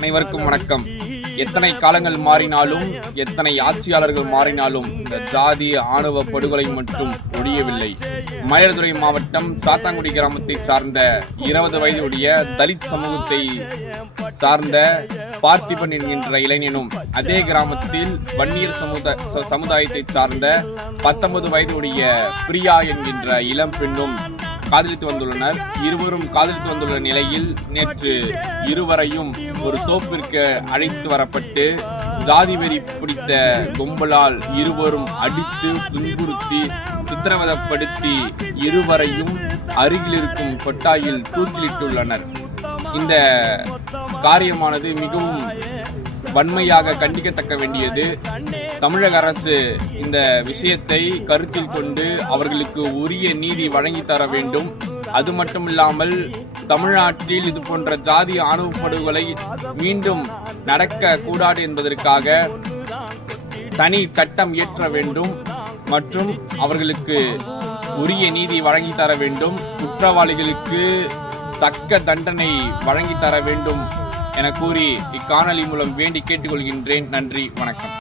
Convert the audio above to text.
அனைவருக்கும் வணக்கம். எத்தனை காலங்கள் மாறினாலும், எத்தனை ஆட்சியாளர்கள் மாறினாலும் இந்த ஜாதி ஆணவ படுகொலை மட்டும் ஒழியவில்லை. மயிலாடுதுறை மாவட்டம் சாத்தாங்குடி கிராமத்தை சார்ந்த 20 வயதுடைய தலித் சமூகத்தை சார்ந்த பார்த்திபன் என்கின்ற இளைஞனும், அதே கிராமத்தில் வன்னியர் சமுதாயத்தை சார்ந்த 19 வயதுடைய பிரியா என்கின்ற இளம் பெண்ணும் காதலித்து வந்துள்ளனர். இருவரும் காதலித்து வந்துள்ள நிலையில் நேற்று இருவரையும் ஒரு தோப்பிற்கு அழைத்து வரப்பட்டு ஜாதி வெறி பிடித்த கும்பலால் இருவரும் அடித்து துன்புறுத்தி சித்திரவதைப்படுத்தி இருவரையும் அருகில் இருக்கும் கொட்டாயில் தூக்கிலிட்டுள்ளனர். இந்த காரியமானது மிகவும் வன்மையாக கண்டிக்கத்தக்க வேண்டியது. தமிழக அரசு இந்த விஷயத்தை கருத்தில் கொண்டு அவர்களுக்கு உரிய நீதி வழங்கி தர வேண்டும். அது மட்டுமில்லாமல் தமிழ்நாட்டில் இது போன்ற ஜாதி ஆணவ படுகொலை மீண்டும் நடக்க கூடாது என்பதற்காக தனி சட்டம் இயற்ற வேண்டும் மற்றும் அவர்களுக்கு உரிய நீதி வழங்கி தர வேண்டும். குற்றவாளிகளுக்கு தக்க தண்டனை வழங்கி தர வேண்டும் என கூறி இக்காணொலி மூலம் வேண்டி கேட்டுக்கொள்கின்றேன். நன்றி, வணக்கம்.